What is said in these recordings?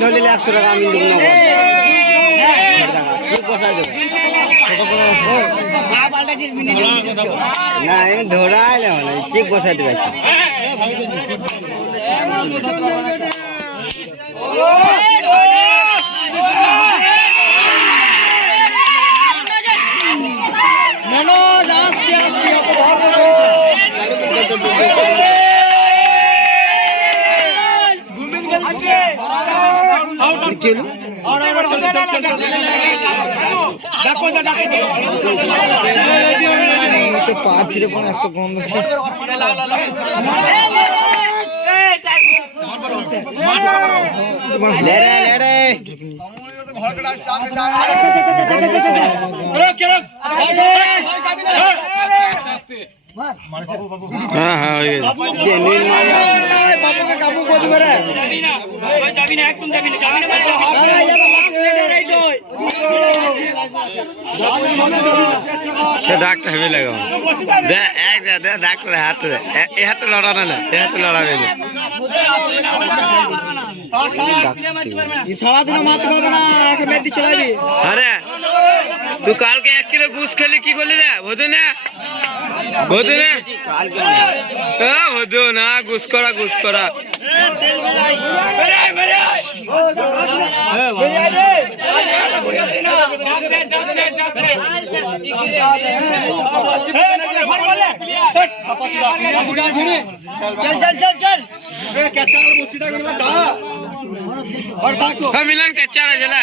ধরলে একশো টাকা আমি দেবো না না না ঠিক বসাই দেবে। কি হলো তো পা ছিঁড়ে পড়ে একটা গন্ধ ছে। হ্যাঁ হ্যাঁ হয়ে গেছে মানে ডাকটা হেভি লাগে ডাকলে হাত এ- হাতে লড়ানো না এ হাতে লড়াবে না সারাদিন মারতে পারবে না মেদি চলাবি আরে তুই কালকে এক কিলো ঘুষ খেলি কি করলি রে ভদু না ভদু না হ্যাঁ ভদু না ঘুষ করা ঘুষ করা সব মিলন কে চারা জেলা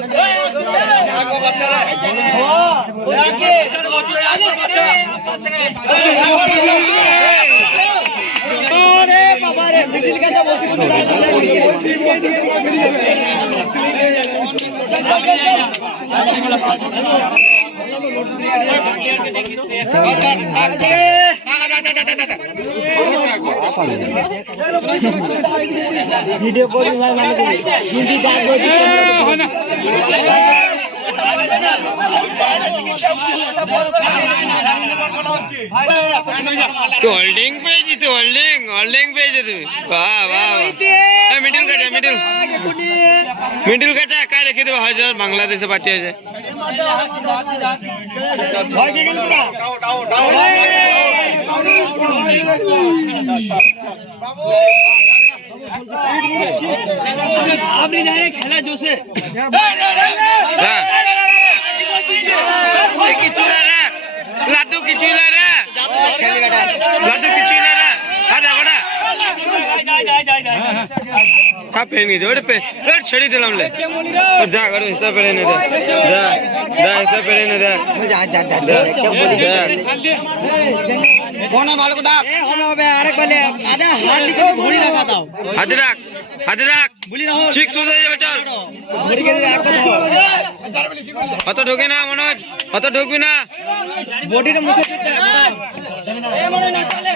نا گو بچا رے ہا کہ چلو تھو یا گو بچا رے ہا گو بچا رے بابا رے بجلی کا جو وسیب و عیادے ہے 3000 روپے دے دے 3000 روپے دے دے 3000 روپے دے دے 3000 روپے دے دے 3000 روپے دے دے 3000 روپے دے ভিডিও করি ভাই মানে হিন্দি ডাক হোল্ডিং পেয়েছি তুই হোল্ডিং হোল্ডিং পেয়েছ তুমি বাহ মিডিল কাটা মিডিল। মিডিল কাটা একা রেখে দেবে হাজার বাংলাদেশে পাঠিয়ে যায় আপনি জানেন খেলা জোসে কিছু লাদু কিছু না লাদু কিছু না রে আদা বড়া হ্যাঁ ওটা ওটা ছেড়ে দিলাম লে। করে হিসাব পেরে নে দে যা যা হিসাব পেরে নে দেখ, দেখ। হাত রাখা হাতে ঠিক সোজা যাবে চল। অত ঢোকে না মনোজ। অত ঢুকবি না। বডিটা মুখে চেপে এ মনে না চলে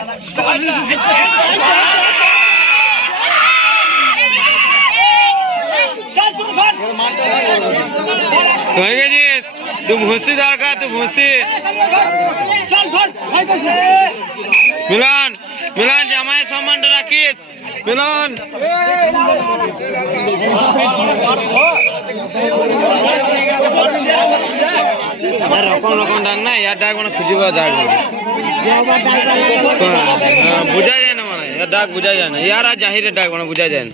হয়ে গেছিস তুই ভুসি দরকার তুই ভুসি। মিলন মিলন জামাইয়ের সম্মানটা রাখিস। মিলন। রকম রকম ডাক না ইয়ার ডাক মানে খুঁজে পাওয়া ডাক হ্যাঁ, বোঝা যায় না মানে ইয়ার ডাক বোঝা যায় না। ইয়ার আর জাহিরের ডাক মানে বোঝা যায় না।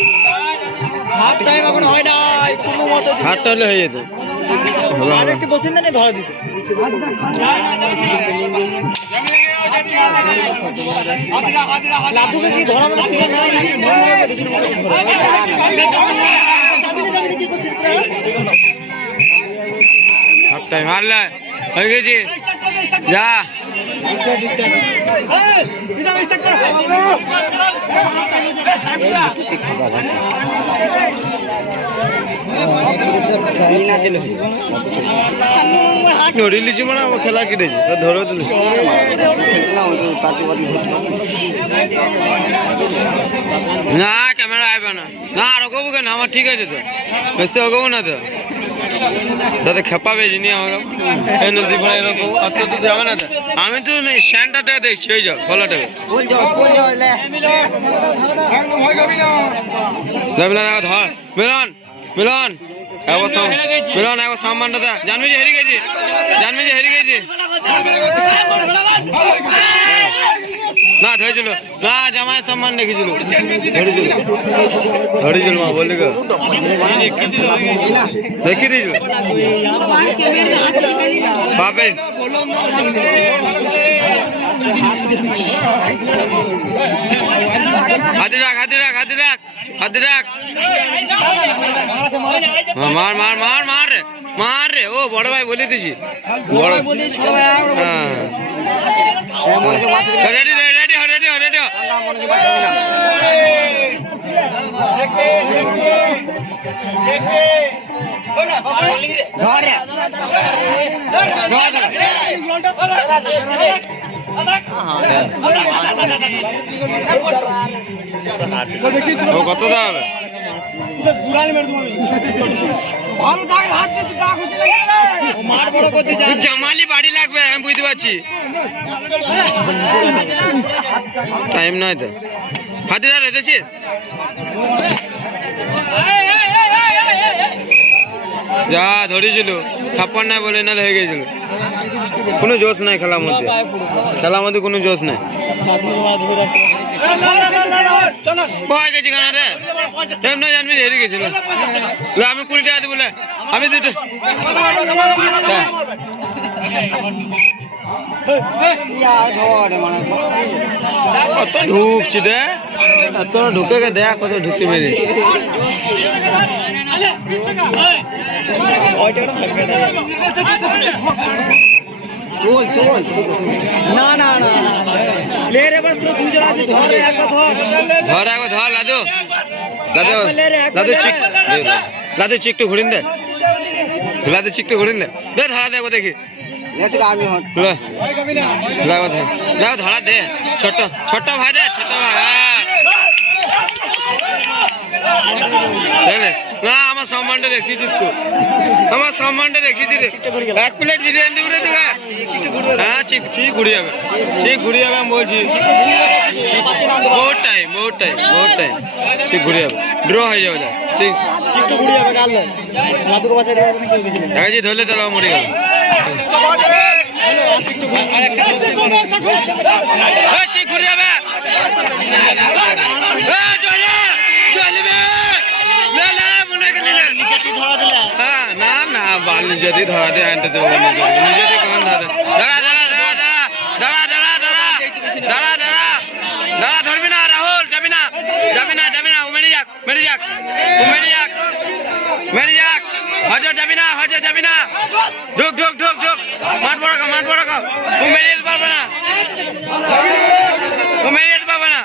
হাফ টাইম এখন হয় না কোনো মতো হাতটা হলে হয়ে যেত আর একটু বসেন না ধরা দিত লাদুকে কি ধরা হাফ টাইম হারলে হয়ে গেছে যা নড়ি লিচি মানে আমার খেলা কেটেছে ধরে দিল না, ক্যামেরা আইবে না। না, আর ওগবো কেন আমার ঠিক আছে তো। বেশি ওগবো না তো। দাদা খেপাবে যিনি এই নদী তো যাবে না আমি তো স্ট্যান্ডারটা দেখছি, ওই যাও খোলাটাকে ধর। মিলন মিলন। মিলন, একবার সম্মানটা দা জানবি যে হেরে গেছি? জানবি যে হেরে গেছি? না, ধরেছিল। না জামায় সম্মান রেখেছিল। ধরেছিল। ধরেছিল মা বলি গো দেখি দিয়েছিল। বাপে। হাতে রাখ হাতে রাখ হাতে রাখ হাতে রাখ। মার মার মার মার রে মার রে। ও, বড় ভাই বলে দিছি বড়। হ্যাঁ। Ready ready. কত দাম হবে মাঠ বড় করতে চান জামালি বাড়ি লাগবে আমি বুঝতে পারছি। টাইম নয় তো। হাতিরা রেখেছি যা ধরেছিল ছাপ্পান নাই বলে নাহলে হয়ে গেছিল। কোনো জোশ নাই খেলার মধ্যে। খেলার মধ্যে কোনো জোশ নাই। পাওয়া গেছি কেন এমনি জানবি হেরে গেছিল? আমি কুড়ি টাকা দেবো আমি দুটো কত ঢুকছি দে। এত ঢুকে গে দেখ কত ঢুকতে মেরে। না লে রে এবার তোর দুজন আছে ধর রে একটা ধর ধর একবার ধর লাদু লাদু লাদু চিক লাদু চিকটু ঘুরিন দে। লাদু চিকটু ঘুরিন দে। দে ধরা দে দেখি। ধর। দে ছোট ছোট ভাই রে ছোট ভাই। নে। না আমার সম্মানটা দেখিয়েছিস তো আমার সম্মানটা দেখিয়েছি রে এক প্লেট বিরিয়ানি দিবি রে তোকে। হ্যাঁ ঠিক ঠিক ঘুরে যাবে ঠিক ঘুরে যাবে আমি বলছি বহুত টাইম বহুত টাইম বহুত টাইম ঠিক ঘুরে যাবে ড্র হয়ে যাবে যা। ঠিক যাবে কাল বাঁচাই দেবে ধরলে মরে গেল। ঠিক ঘুরে যাবে এই, চলে, চলবে। লে, লে, মনে করে নিলে। হ্যাঁ, না না ধরা ধরাতে আনতে দেবো নিজেতে কখন ধরা দাঁড়া দাঁড়া দাঁড়া দাঁড়া দাঁড়া দাঁড়া দাঁড়া দাঁড়া ধরবি না রাহুল যাবি না যাবি না যাবি না মেরে যাক মাঠ বড় মাঠ বড় ও মেরে যেতে না ও মেরে যেতে পারবে না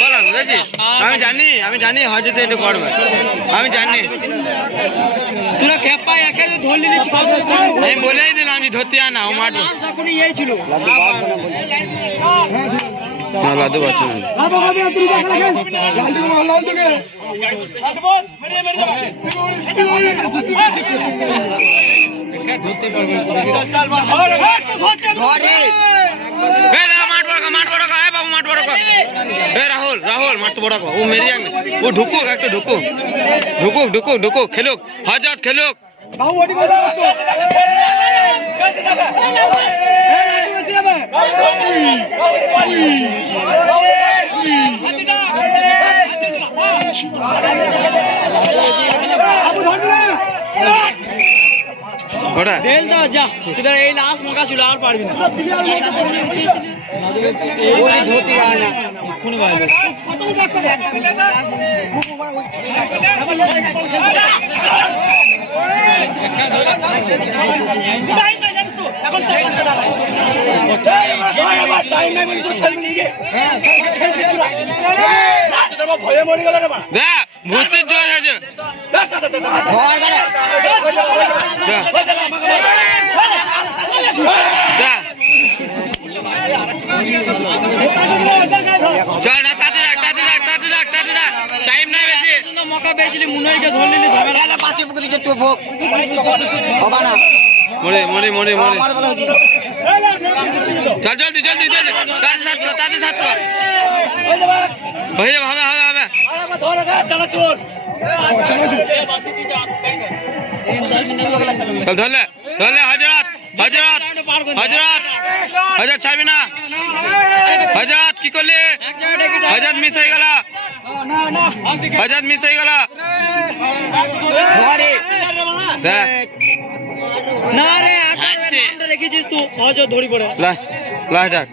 বলো বুঝেছিস আমি জানি আমি জানি হজরতে একটু করবে। আমি জানি। তোরা খেপা একে ধরলি নিচ্ছি আমি বলেই দিলাম যে ধরতে আনা ও মাঠ এই ছিল। না লাদু মাঠ বড় মাঠ বড় বাবু মাঠ বড় কর। এ, রাহুল রাহুল, মাঠ বড় কর। ও মেরি যাক ও ঢুকুক, একটু ঢুকুক। ঢুকুক ঢুকুক ঢুকুক, খেলুক। হজরত খেলুক। ওটা তেল দাও যা। তোদের এই লাস্ট মৌকা ছিল, আর পারবি না। না এক্ষুনি বাইরে দা ভুসির জয় আছে যা। যা চল না তাতে রাখ তাতে রাখ তাতে রাখ তাতে রাখ। টাইম নাই বেশি। সুন্দর মৌকা পেয়েছিলি মুনইকে ধরে নিলি ঝামেলা পাঁচে পুকুরি যে তুই ভোগ হবা না মরে মরে মরে মরে চল জলদি জলদি না। কি করলি এক জায়গায় ডেকে ডাক। হজরত মিস হয়ে গেল। হজরত মিস হয়ে গেল। না রে। নামটা রেখেছিস তুই। হজর ধরি পড়ে। লাহ ডাক।